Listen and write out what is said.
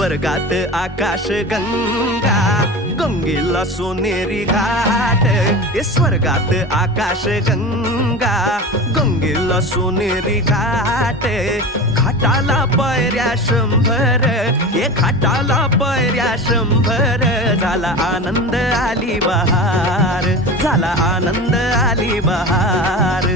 स्वर्गात आकाश गंगा, गंगेला सोनेरी घाट. स्वर्गात आकाश गंगा, गंगेला सोनेरी घाट. घाटाला पायऱ्या 100, हे घाटाला पायऱ्या 100. झाला आनंद आली बहार, झाला आनंद आली बहार.